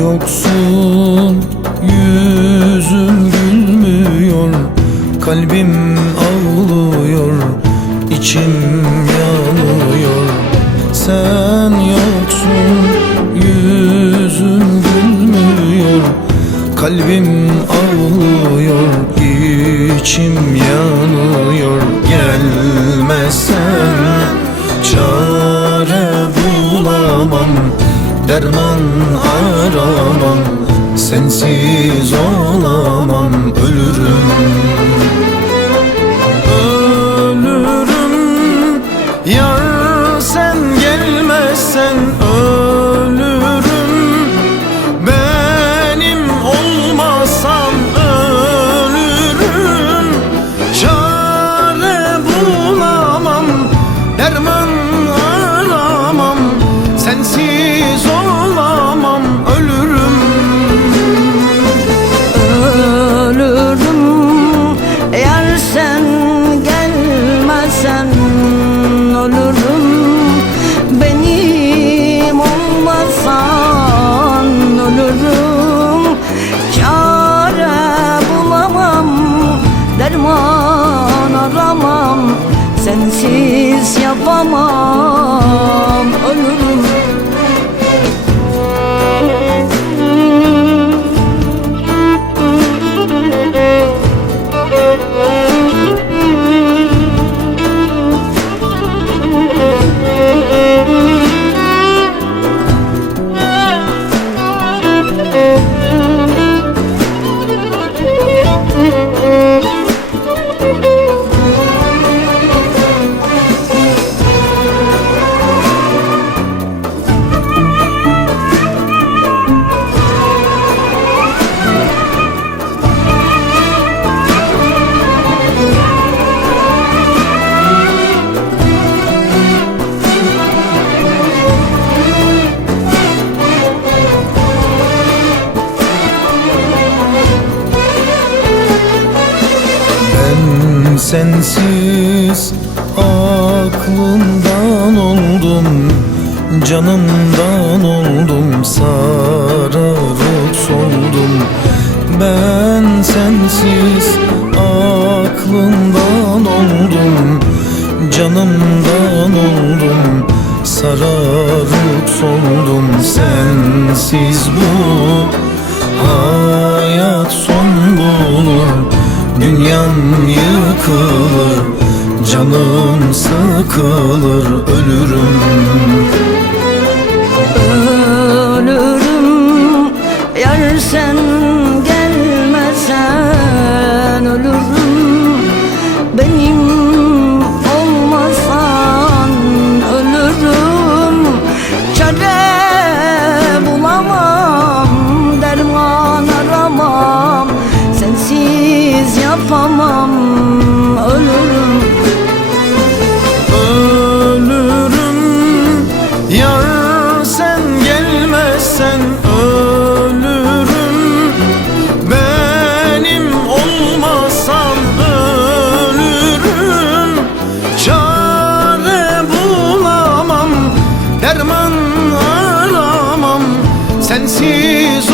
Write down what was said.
yoksun, yüzüm gülmüyor, kalbim ağlıyor, içim yanıyor. Sen yoksun, yüzüm gülmüyor, kalbim ağlıyor, içim yanıyor. Gelmezsen çare bulamam, derman aramam, sensiz olamam, ölürüm. Ölürüm, yar sen gelmezsen ölürüm. Benim olmasan ölürüm. Çare bulamam, derman aramam, sensiz olamam, ölürüm. Ölürüm, eğer sen gelmezsen ölürüm. Benim olmasan ölürüm. Çare bulamam, derman aramam, sensiz yapamam, ölürüm. Sensiz aklımdan oldum, canımdan oldum, sararıp soldum. Ben sensiz aklımdan oldum, canımdan oldum, sararıp soldum. Sensiz bu hayat son bulur, dünyam yıkılır, canım sıkılır, ölürüm. Ölürüm, yar sen gelmezsen ölürüm. Benim olmasan ölürüm. Çare bulamam, derman aramam, sensiz yapamam, ölürüm. Ölürüm, yar sen gelmezsen ölürüm. Benim olmasan ölürüm. Çare bulamam, derman aramam, sensiz